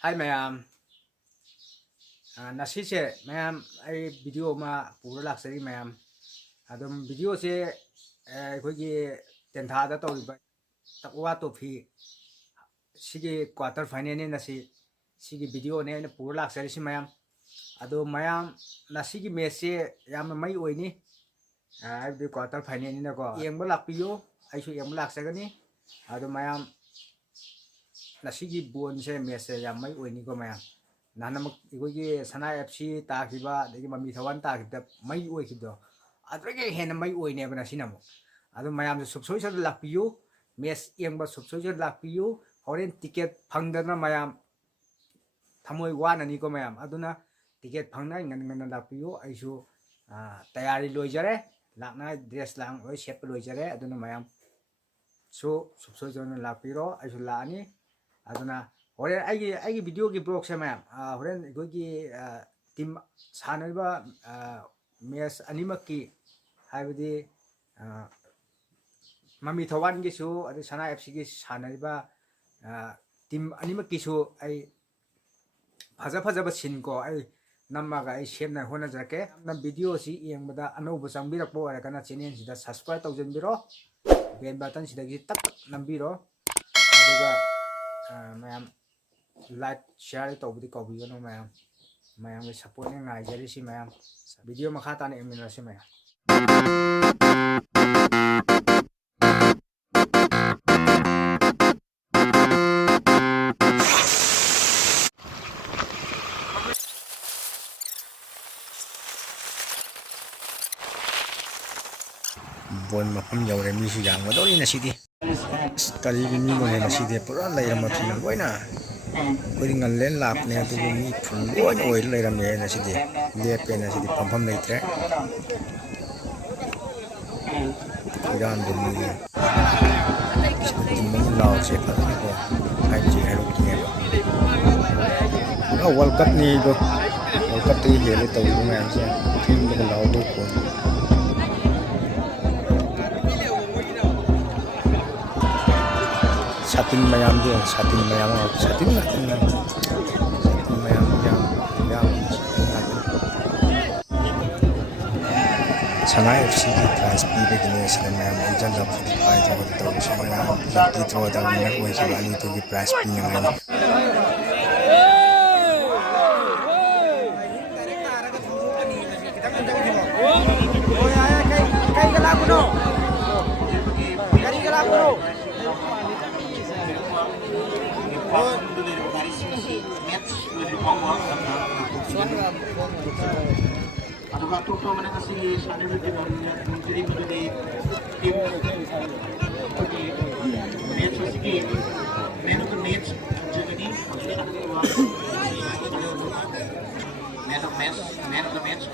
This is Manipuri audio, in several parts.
Hai mayam, nasi se mayam ai video ma pura lak seri mayam. Adum video se koi ki tentha da tau ba takwa to phi sigi quarter final ne nasi sigi video ne pura lak seri si mayam. Adum mayam nasi ki match se yam mai oi ni. Ai di quarter final ni na ko. Yang ba lak piyo ai su yang ba lak sagani. Adum mayam nasi ki bon se match se yam mai oi ni ko mayam. Nanamak igogi sana FC takiba degi mami thawan takibda mai oi kibdo adrege hena mai oi ne bana sinamo adu mayam subsoi sa lakpiyu mes yengba subsoi sa lakpiyu horen ticket phangdana mayam thamoi wana ni ko mayam aduna ticket phangna ngan ngan lakpiyu aisu tayari loijare lakna dress lang oi set loijare aduna mayam so subsoi sa lakpiro aisu laani aduna horen ai video ki blog se mayam horen gogi team sanaiba match animak ki haibadi mami thawan gi su adu sana fc gi sanaiba team animak ki su ai phaja phaja ba sin ko ai namaga ai semna hona jake na video si yengbada anobu changbira po ara kana channel sida subscribe tawjanbiro bell button sida gi tak nambiro aduga mayam like share tawbudi kawbiyo no mayam ge support ne ngai jari si mayam video makha ta ne emina si mayam bon mapam yaure mi su yang wadori na sidi kali mi mo ne sidi pura lai ram thina boina koi ngal len lap ne tu mi phun oi oi lai ram ne na sidi le pe na sidi pam nei tre iran de mi tim mi lao se pa ko ai ji hai ro ki ne world cup ni go world cup ti he le tau ma se tim ko lao do ko satin mayam dia satin mayam yang sana FC ki prize pi be gine sana mayam jan da phudi pai jo to so mayam lucky draw da winner ko chi ani to ki prize pi ne mayam kai gala kuno Adukah tuh mana kasih sana lebih jadi menjadi tim match segi man of the match Germany man of the match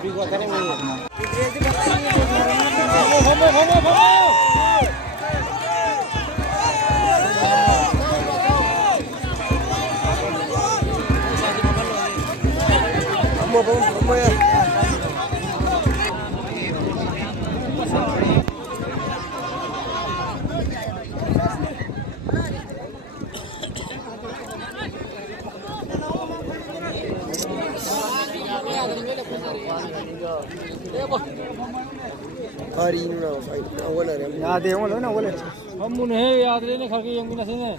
हम उन्हें याद लेने खा के यंग बिना से ने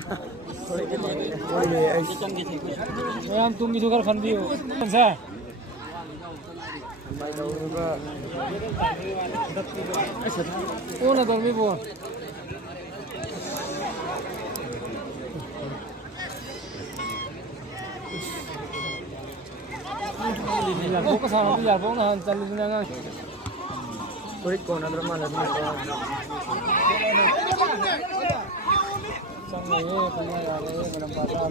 हम तुम भी सुकर खंडी हो सा ओ ना तो भी बोल वो का सारा भी यार बोल ना चल बिना ना कोई कौन अदर मान अदर संग ये पन्ना यार ये गरम पाता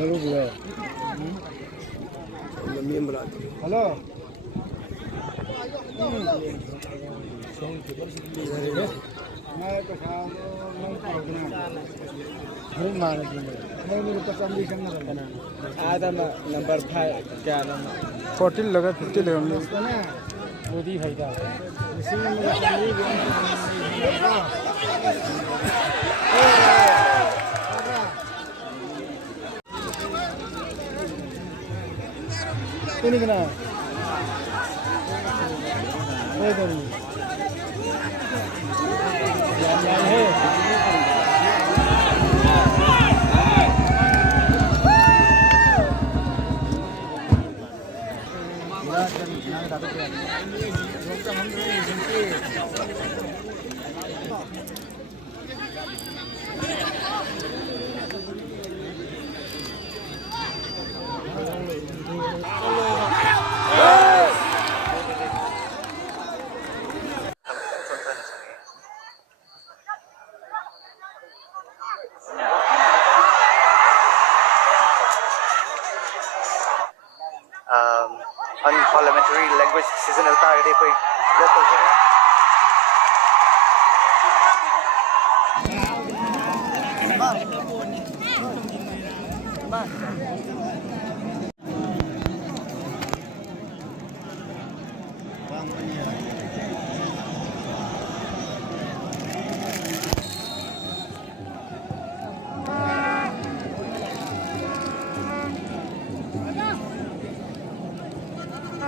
हेलो भैया मम्मी बुलाती hello Hari mana sini? Ada number 5 क्या number 40 लगा 50 लगा मोदी भाई का ini kena Unparliamentary language seasonal tayo di po local sila.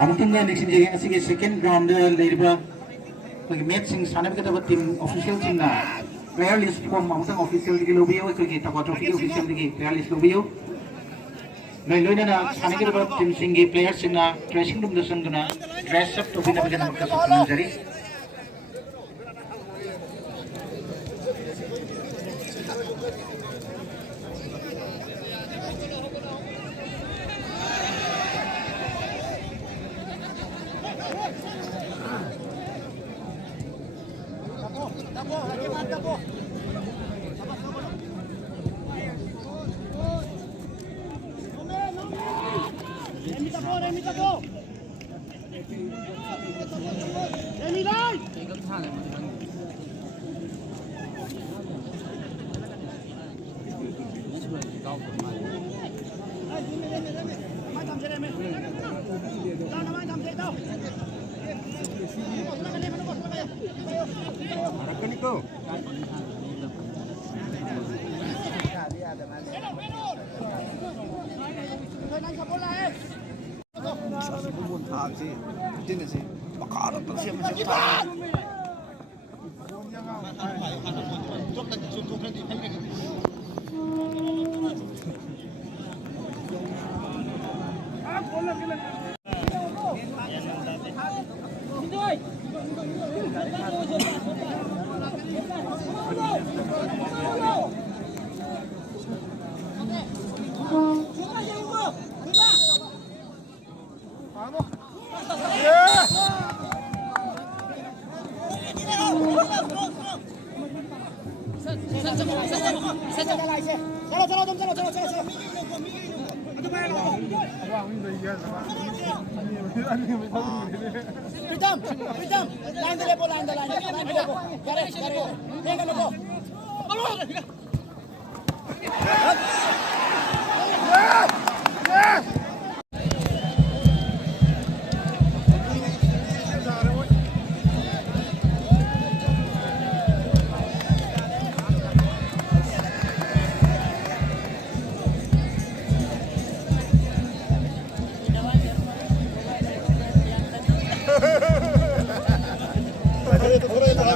amutung na next jega sige second round leriba kogi match sing sanam ka team official sing na player list form amutung official digi lobiyo kogi takwa trophy official digi player list lobiyo loina na sanam ka team sing ge player sing na dressing room dasan duna dress up trophy na bigan ka sa jari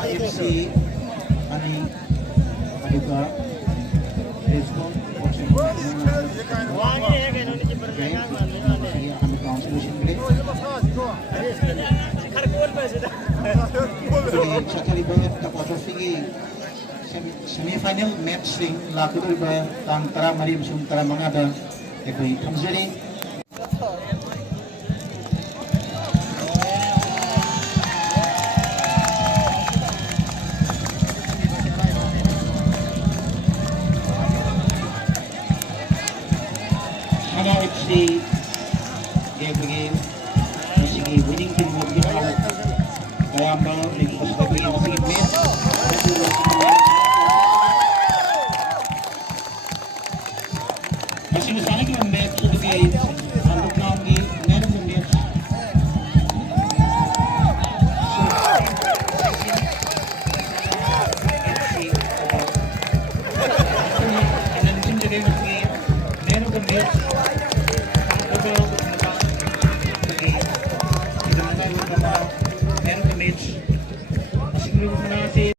FC ani aduga respon semifinal match sing laku ba tang tara mari musung tara mangada ekoi kamjeri FC game sige winning team mo ginawa kaya ba nagpapagay ang sige match ꯁꯨꯔꯨ ꯁꯅꯥꯁꯤ